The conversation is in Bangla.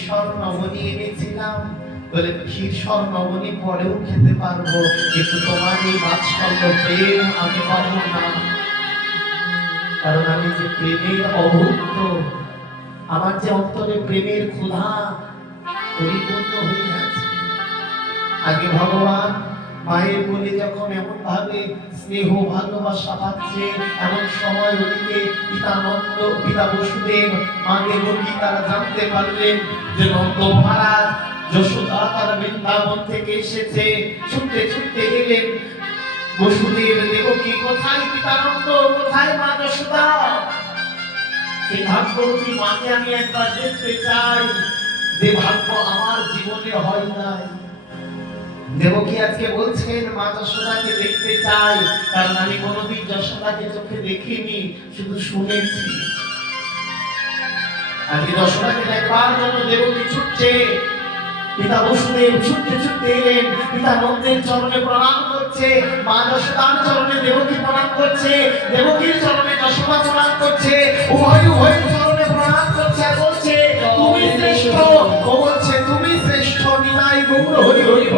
ক্ষীরসর নবনী এনেছিলাম। বলে ক্ষীরসর নবনী পরেও খেতে পারবো, কিন্তু তোমার এই বাৎসল্য প্রেম আমি পাবো না, কারণ আমি যে প্রেমের অভুক্ত, আমার যে অন্তরে প্রেমের ক্ষুধা পরিপূর্ণ হয়ে আছে। আগে ভগবান মায়ের কোলে যখন এমন ভাবে স্নেহ ভালোবাসা পাচ্ছে, এমন সময় ওদিকে পিতা নন্দ, পিতা বসুদেব, মা দেবকী তারা জানতে পারলেন যে নন্দ মহারাজ যশোদা তারা বৃন্দাবন থেকে এসেছে। ছুটতে ছুটতে এলেন। বসুদেব দেবকী কোথায় পিতা নন্দ, কোথায় মা যশোদা? এই ভাগ্যবতী মাকে আমি একবার দেখতে চাই, যে ভাগ্য আমার জীবনে হয় নাই। দেবকী আজকে বলছেন মা যশোদাকে দেখতে চাই, কারণ আমি কোনোদিন যশোদাকে চোখে দেখিনি, শুধু শুনেছি। আজকে যশোদাকে দেখবার জন্য দেবকী ছুটছে। পিতা বসুদেব ছুটতে ছুটতে এলেন, পিতা নন্দের চরণে প্রণাম করছে, মা যশোদার চরণে দেবকী প্রণাম করছে, দেবকীর চরণে যশোদা প্রণাম করছে, উভয়ের চরণে প্রণাম করছে আর বলছে তুমি শ্রেষ্ঠ। ও বলছে তুমি শ্রেষ্ঠ, নিনাই গৌর হরি হরি